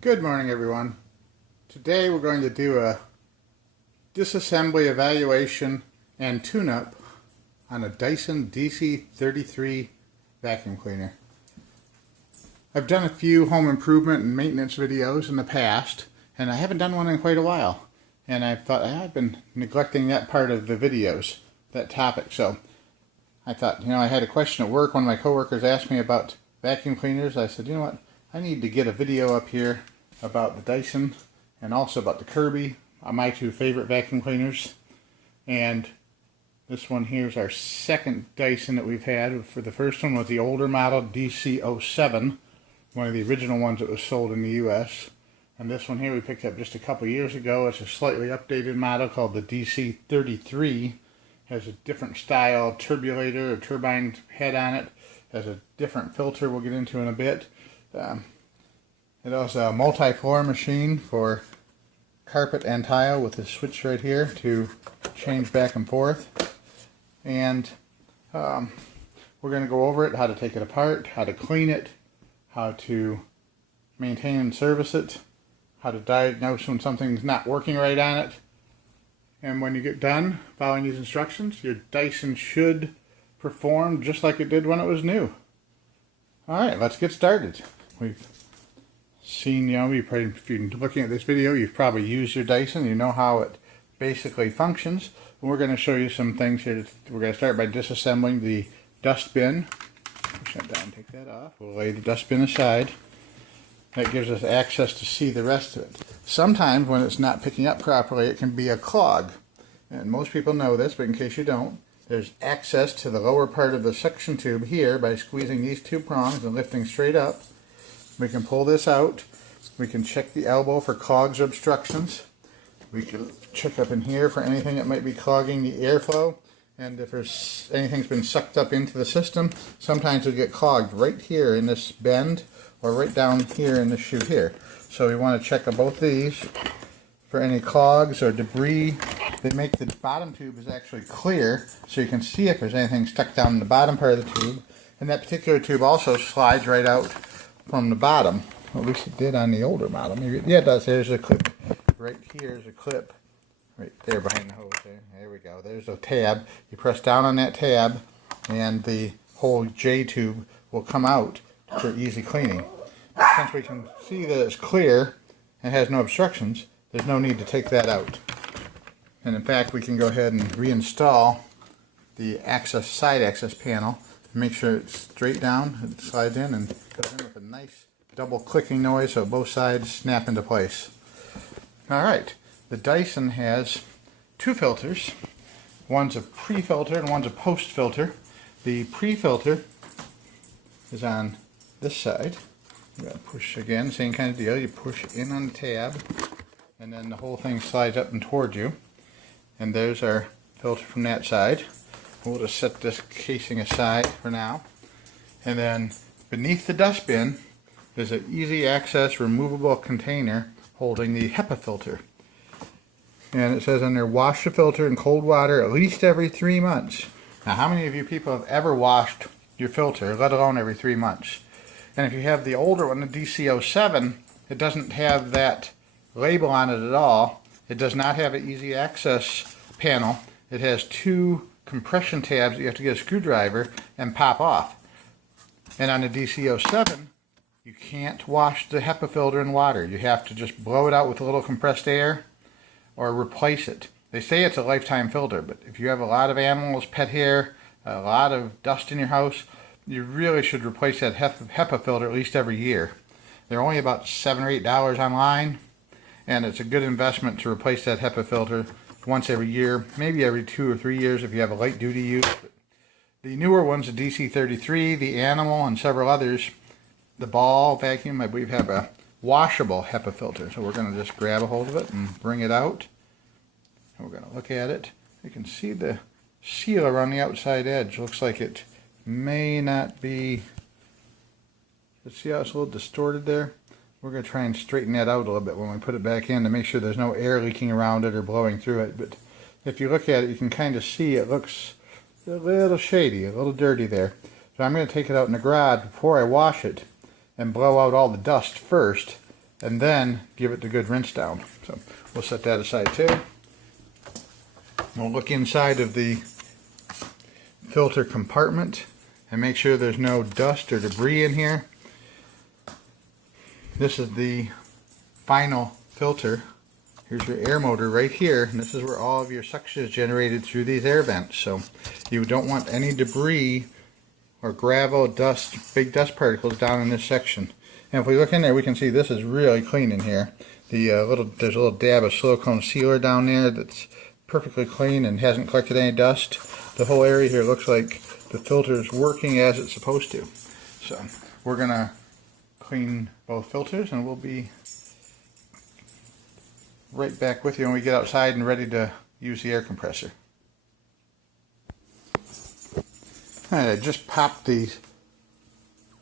Good morning, everyone. Today we're going to do a disassembly, evaluation, and tune-up on a Dyson DC33 vacuum cleaner. I've done a few home improvement and maintenance videos in the past, and I haven't done one in quite a while. And I thought I've been neglecting that part of the videos, that topic. So I thought, I had a question at work. One of my coworkers asked me about vacuum cleaners. I said, you know what? I need to get a video up here about the Dyson and also about the Kirby, my two favorite vacuum cleaners. And this one here is our second Dyson that we've had. For the first one was the older model DC07, one of the original ones that was sold in the US. And this one here we picked up just a couple years ago. It's a slightly updated model called the DC33. Has a different style turbulator or turbine head on it. Has a different filter we'll get into in a bit. It also has a multi-floor machine for carpet and tile with a switch right here to change back and forth. And we're going to go over it, how to take it apart, how to clean it, how to maintain and service it, how to diagnose when something's not working right on it. And when you get done following these instructions, your Dyson should perform just like it did when it was new. Alright, let's get started. We've seen, if you're looking at this video, you've probably used your Dyson. You know how it basically functions. And we're going to show you some things here. We're going to start by disassembling the dust bin. Push that down, take that off. We'll lay the dust bin aside. That gives us access to see the rest of it. Sometimes when it's not picking up properly, it can be a clog. And most people know this, but in case you don't, there's access to the lower part of the suction tube here by squeezing these two prongs and lifting straight up. We can pull this out. We can check the elbow for clogs or obstructions. We can check up in here for anything that might be clogging the airflow. And if there's anything's been sucked up into the system, sometimes it'll get clogged right here in this bend or right down here in this chute here. So we want to check both these for any clogs or debris. They make the bottom tube is actually clear, so you can see if there's anything stuck down in the bottom part of the tube. And that particular tube also slides right out from the bottom. Well, at least it did on the older model. Maybe yeah, it does. There's a clip. Right here's a clip. Right there behind the hose there. There we go. There's a tab. You press down on that tab and the whole J tube will come out for easy cleaning. But since we can see that it's clear and has no obstructions, there's no need to take that out. And in fact, we can go ahead and reinstall the side access panel. Make sure it's straight down, it slides in and goes in with a nice double clicking noise so both sides snap into place. Alright, the Dyson has two filters. One's a pre-filter and one's a post-filter. The pre-filter is on this side. You gotta push again, same kind of deal. You push in on the tab and then the whole thing slides up and towards you. And there's our filter from that side. We'll just set this casing aside for now. And then beneath the dustbin is an easy access removable container holding the HEPA filter. And it says on there, wash the filter in cold water at least every 3 months. Now, how many of you people have ever washed your filter, let alone every 3 months? And if you have the older one, the DC07, it doesn't have that label on it at all. It does not have an easy access panel. It has two compression tabs that you have to get a screwdriver and pop off. And on the DC07, you can't wash the HEPA filter in water. You have to just blow it out with a little compressed air or replace it. They say it's a lifetime filter, but if you have a lot of animals, pet hair, a lot of dust in your house, you really should replace that HEPA filter at least every year. They're only about $7 or $8 online, and it's a good investment to replace that HEPA filter once every year, maybe every 2 or 3 years if you have a light duty use. But the newer ones, the DC33, the Animal, and several others, the Ball vacuum, I believe, have a washable HEPA filter. So we're going to just grab a hold of it and bring it out. And we're going to look at it. You can see the seal around the outside edge. Looks like it may not be. Let's see how it's a little distorted there. We're going to try and straighten that out a little bit when we put it back in to make sure there's no air leaking around it or blowing through it. But if you look at it, you can kind of see it looks a little shady, a little dirty there. So I'm going to take it out in the garage before I wash it and blow out all the dust first and then give it the good rinse down. So we'll set that aside too. We'll look inside of the filter compartment and make sure there's no dust or debris in here. This is the final filter. Here's your air motor right here, and this is where all of your suction is generated through these air vents. So you don't want any debris or gravel, dust, big dust particles down in this section. And if we look in there, we can see this is really clean in here. There's a little dab of silicone sealer down there that's perfectly clean and hasn't collected any dust. The whole area here looks like the filter is working as it's supposed to. So we're gonna clean both filters, and we'll be right back with you when we get outside and ready to use the air compressor. Alright, I just popped the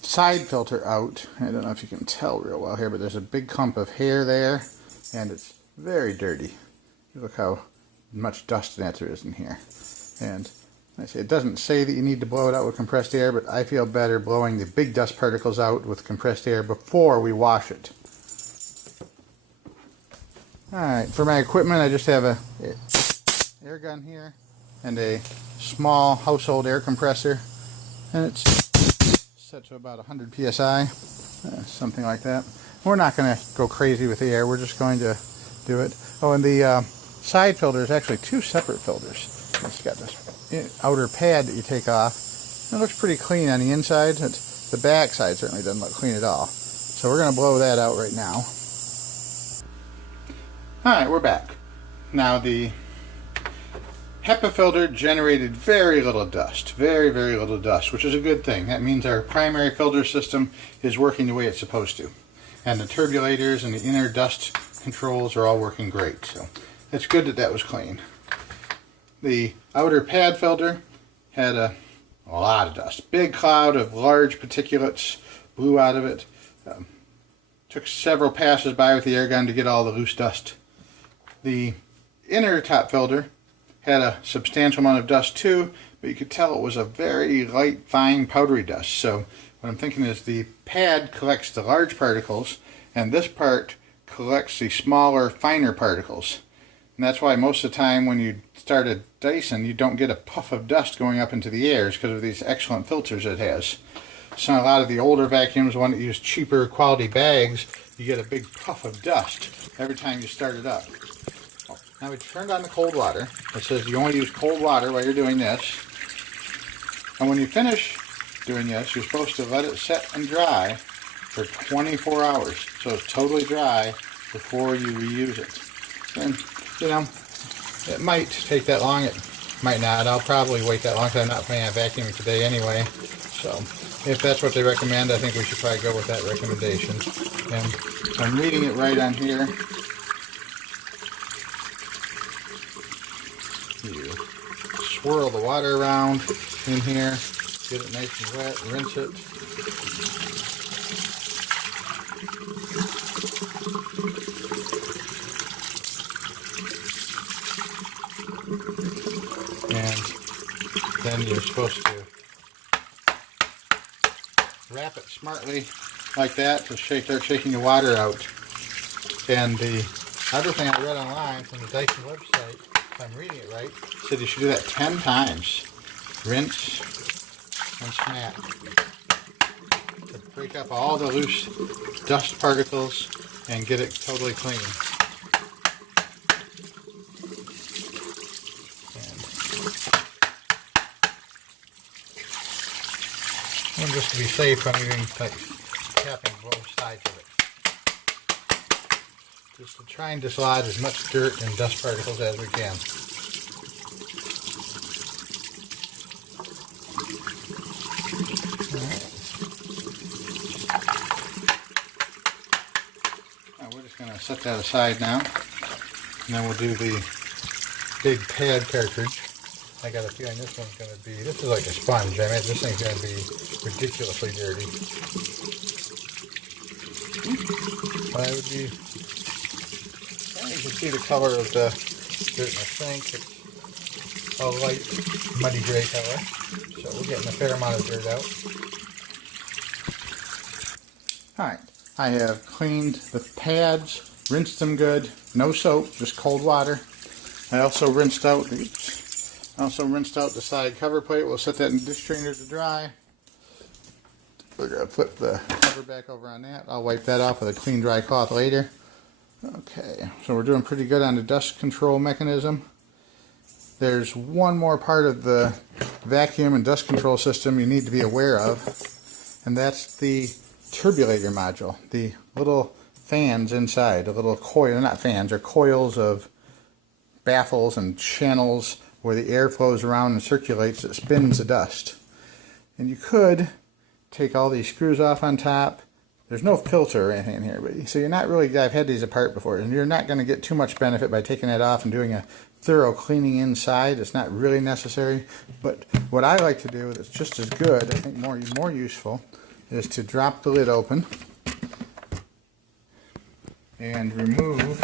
side filter out. I don't know if you can tell real well here, but there's a big clump of hair there, and it's very dirty. Look how much dust and that there is in here. And I say it doesn't say that you need to blow it out with compressed air, but I feel better blowing the big dust particles out with compressed air before we wash it. Alright, for my equipment I just have a air gun here and a small household air compressor, and it's set to about 100 psi, something like that. We're not going to go crazy with the air, we're just going to do it. Oh, and the side filter is actually two separate filters. It's got this outer pad that you take off. It looks pretty clean on the inside. The back side certainly doesn't look clean at all. So we're going to blow that out right now. Alright, we're back. Now the HEPA filter generated very little dust. Very, very little dust, which is a good thing. That means our primary filter system is working the way it's supposed to. And the turbulators and the inner dust controls are all working great. So it's good that that was clean. The outer pad filter had a lot of dust. Big cloud of large particulates blew out of it. Took several passes by with the air gun to get all the loose dust. The inner top filter had a substantial amount of dust too, but you could tell it was a very light, fine, powdery dust. So what I'm thinking is the pad collects the large particles, and this part collects the smaller, finer particles. And that's why most of the time when you start a Dyson, you don't get a puff of dust going up into the air, because of these excellent filters it has. So a lot of the older vacuums, one that use cheaper quality bags, you get a big puff of dust every time you start it up. Now we turned on the cold water. It says you only use cold water while you're doing this. And when you finish doing this, you're supposed to let it set and dry for 24 hours. So it's totally dry before you reuse it. And, you know, it might take that long. It might not. I'll probably wait that long because I'm not planning on vacuuming today anyway. So if that's what they recommend, I think we should probably go with that recommendation. And I'm reading it right on here. You swirl the water around in here, get it nice and wet, rinse it. And then you're supposed to wrap it smartly like that to start shaking the water out. And the other thing I read online from the Dyson website, if I'm reading it right, said you should do that 10 times. Rinse and snap to break up all the loose dust particles and get it totally clean. And just to be safe, I'm even tapping both sides of it. Just to try and dislodge as much dirt and dust particles as we can. Alright. Now we're just going to set that aside now. And then we'll do the big pad cartridge. I got a feeling this one's going to be, this is like a sponge. I mean, this thing's going to be ridiculously dirty. But I would be, you can see the color of the dirt in the sink. It's a light, muddy gray color. So we're getting a fair amount of dirt out. Alright, I have cleaned the pads, rinsed them good, no soap, just cold water. I also rinsed out the side cover plate. We'll set that in the dish strainer to dry. We're going to put the cover back over on that. I'll wipe that off with a clean dry cloth later. Okay, so we're doing pretty good on the dust control mechanism. There's one more part of the vacuum and dust control system you need to be aware of, and that's the turbulator module. The little fans inside, the little coil, not fans, they're coils of baffles and channels where the air flows around and circulates, it spins the dust. And you could take all these screws off on top. There's no filter or anything in here, but so you're not really, I've had these apart before, and you're not going to get too much benefit by taking that off and doing a thorough cleaning inside. It's not really necessary, but what I like to do that's just as good, I think more useful, is to drop the lid open and remove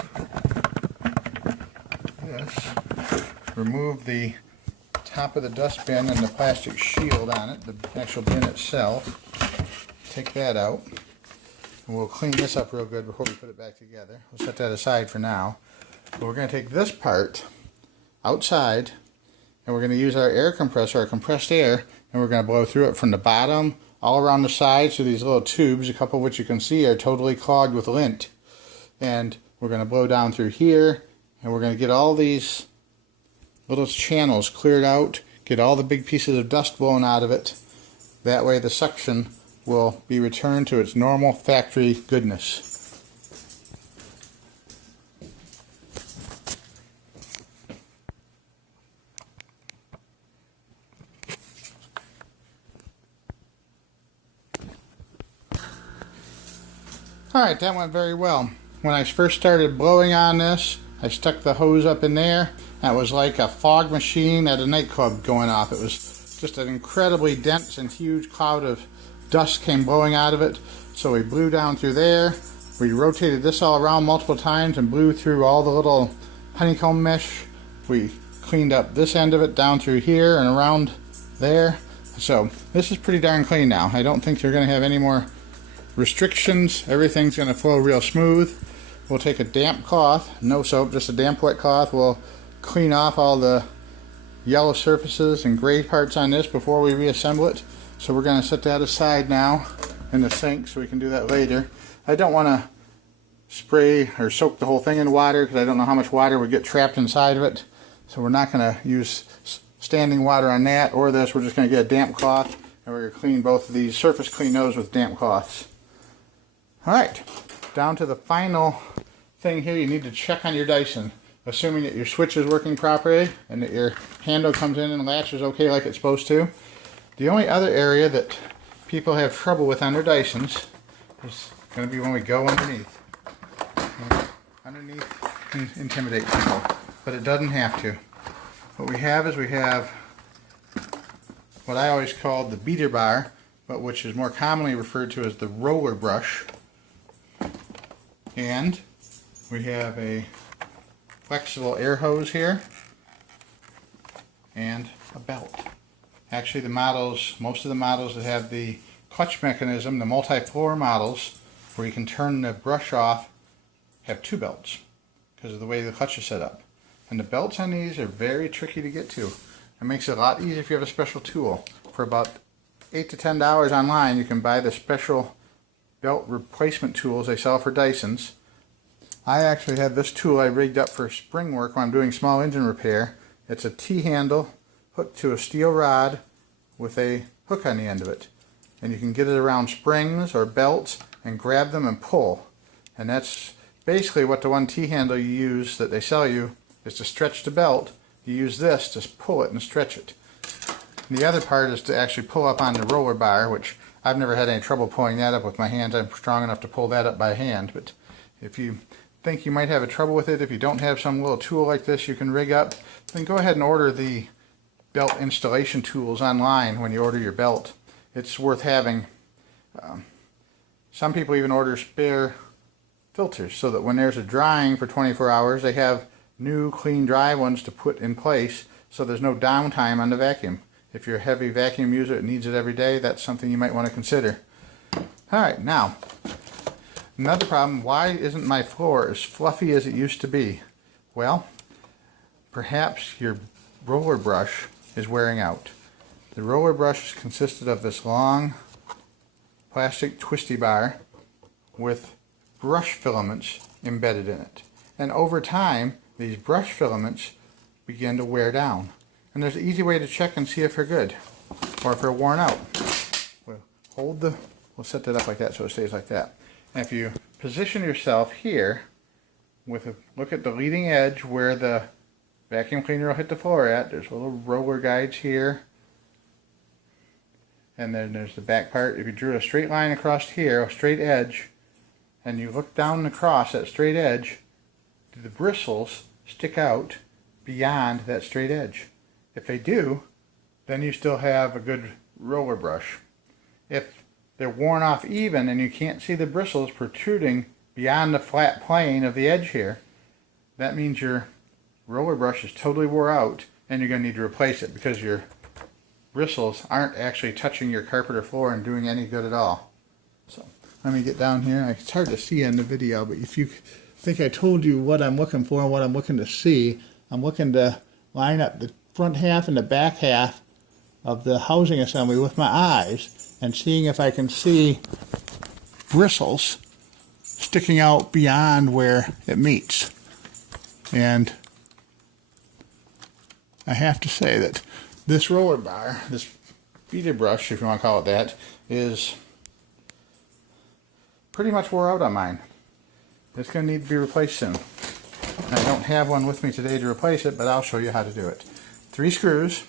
this. Remove the top of the dust bin and the plastic shield on it, the actual bin itself. Take that out. And we'll clean this up real good before we put it back together. We'll set that aside for now. But we're going to take this part outside, and we're going to use our air compressor, our compressed air, and we're going to blow through it from the bottom all around the sides through these little tubes, a couple of which you can see are totally clogged with lint. And we're going to blow down through here, and we're going to get all these little channels cleared out, get all the big pieces of dust blown out of it. That way the suction will be returned to its normal factory goodness. Alright, that went very well. When I first started blowing on this, I stuck the hose up in there. That was like a fog machine at a nightclub going off. It was just an incredibly dense and huge cloud of dust came blowing out of it. So we blew down through there. We rotated this all around multiple times and blew through all the little honeycomb mesh. We cleaned up this end of it down through here and around there. So this is pretty darn clean now. I don't think you're going to have any more restrictions. Everything's going to flow real smooth. We'll take a damp cloth, no soap, just a damp wet cloth. We'll clean off all the yellow surfaces and gray parts on this before we reassemble it. So we're going to set that aside now in the sink so we can do that later. I don't want to spray or soak the whole thing in water because I don't know how much water would get trapped inside of it. So we're not going to use standing water on that or this. We're just going to get a damp cloth and we're going to clean both of these, surface clean those with damp cloths. Alright, down to the final thing here. You need to check on your Dyson. Assuming that your switch is working properly and that your handle comes in and latches okay like it's supposed to. The only other area that people have trouble with on their Dysons is going to be when we go underneath. Underneath can intimidate people, but it doesn't have to. What we have is we have what I always called the beater bar, but which is more commonly referred to as the roller brush. And we have a flexible air hose here and a belt. Actually the models, most of the models that have the clutch mechanism, the multi-floor models where you can turn the brush off, have two belts because of the way the clutch is set up. And the belts on these are very tricky to get to. It makes it a lot easier if you have a special tool. For about $8 to $10 online you can buy the special belt replacement tools they sell for Dysons. I actually have this tool I rigged up for spring work when I'm doing small engine repair. It's a T-handle hooked to a steel rod with a hook on the end of it. And you can get it around springs or belts and grab them and pull. And that's basically what the one T-handle you use that they sell you is to stretch the belt. You use this to pull it and stretch it. And the other part is to actually pull up on the roller bar, which I've never had any trouble pulling that up with my hands. I'm strong enough to pull that up by hand. But if you think you might have a trouble with it, if you don't have some little tool like this you can rig up, then go ahead and order the belt installation tools online when you order your belt. It's worth having. Some people even order spare filters so that when there's a drying for 24 hours they have new clean dry ones to put in place so there's no downtime on the vacuum. If you're a heavy vacuum user that needs it every day, that's something you might want to consider. Alright, now Another problem, why isn't my floor as fluffy as it used to be? Well, perhaps your roller brush is wearing out. The roller brush consisted of this long plastic twisty bar with brush filaments embedded in it. And over time, these brush filaments begin to wear down. And there's an easy way to check and see if they're good or if they're worn out. We'll set that up like that so it stays like that. And if you position yourself here, look at the leading edge where the vacuum cleaner will hit the floor at. There's little roller guides here. And then there's the back part. If you drew a straight line across here, a straight edge, and you look down across that straight edge, the bristles stick out beyond that straight edge. If they do, then you still have a good roller brush. If they're worn off even and you can't see the bristles protruding beyond the flat plane of the edge here, that means your roller brush is totally wore out and you're going to need to replace it because your bristles aren't actually touching your carpet or floor and doing any good at all. So let me get down here. It's hard to see in the video, but if you think I told you what I'm looking for and what I'm looking to see, I'm looking to line up the front half and the back half of the housing assembly with my eyes and seeing if I can see bristles sticking out beyond where it meets. And I have to say that this roller bar, this beater brush, if you want to call it that, is pretty much wore out on mine. It's going to need to be replaced soon. I don't have one with me today to replace it, but I'll show you how to do it. 3 screws.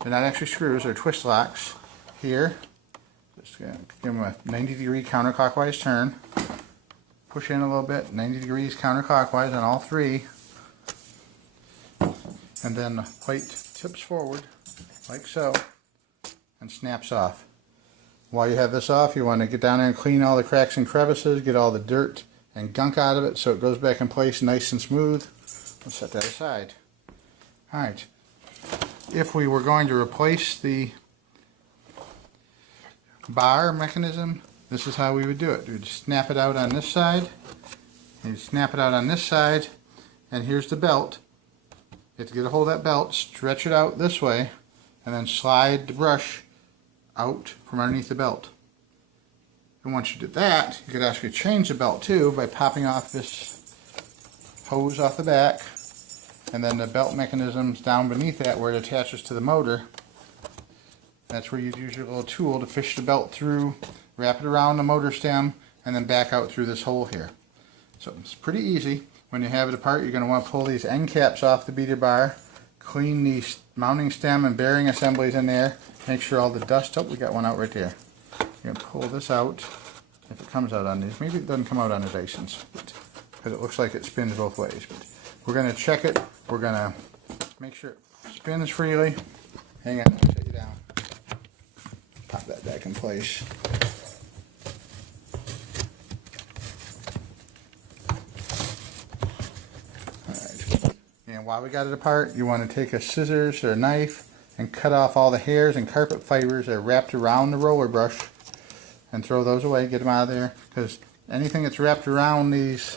They're not actually screws, they're twist locks. Here, just going to give them a 90-degree counterclockwise turn. Push in a little bit, 90 degrees counterclockwise on all 3. And then the plate tips forward, like so, and snaps off. While you have this off, you want to get down there and clean all the cracks and crevices, get all the dirt and gunk out of it so it goes back in place nice and smooth. We'll set that aside. Alright, if we were going to replace the bar mechanism, this is how we would do it. We'd snap it out on this side, and you snap it out on this side, and here's the belt. You have to get a hold of that belt, stretch it out this way, and then slide the brush out from underneath the belt. And once you did that, you could actually change the belt too by popping off this hose off the back, and then the belt mechanism's down beneath that where it attaches to the motor. That's where you'd use your little tool to fish the belt through, wrap it around the motor stem, and then back out through this hole here. So it's pretty easy. When you have it apart, you're going to want to pull these end caps off the beater bar, clean the mounting stem and bearing assemblies in there, make sure all the dust, oh, we got one out right there. You're going to pull this out, if it comes out on these. Maybe it doesn't come out on the Dysons, because it looks like it spins both ways. But we're going to check it. We're going to make sure it spins freely. Hang on, I'll set you down. Pop that back in place. Alright, and while we got it apart, you want to take a scissors or a knife and cut off all the hairs and carpet fibers that are wrapped around the roller brush and throw those away, get them out of there, because anything that's wrapped around these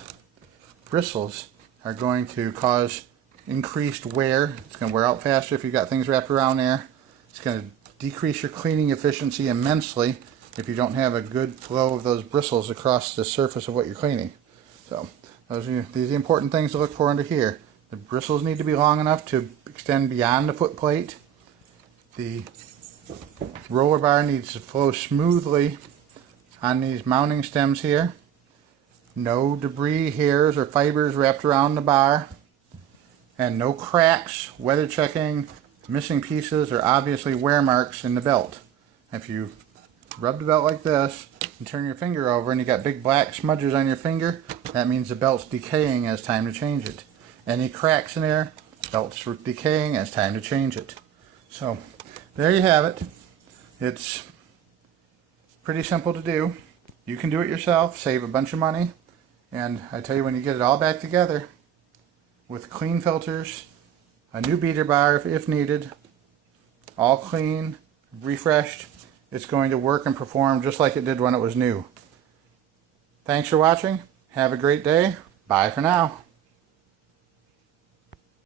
bristles are going to cause increased wear. It's going to wear out faster if you've got things wrapped around there. It's going to decrease your cleaning efficiency immensely if you don't have a good flow of those bristles across the surface of what you're cleaning. So these are the important things to look for under here. The bristles need to be long enough to extend beyond the foot plate. The roller bar needs to flow smoothly on these mounting stems here. No debris, hairs, or fibers wrapped around the bar. And no cracks, weather checking, missing pieces, or obviously wear marks in the belt. If you rub the belt like this and turn your finger over and you got big black smudges on your finger, that means the belt's decaying as time to change it. Any cracks in there, belt's decaying as time to change it. So there you have it. It's pretty simple to do. You can do it yourself, save a bunch of money, and I tell you, when you get it all back together with clean filters, a new beater bar if needed, all clean, refreshed, it's going to work and perform just like it did when it was new. Thanks for watching. Have a great day. Bye for now.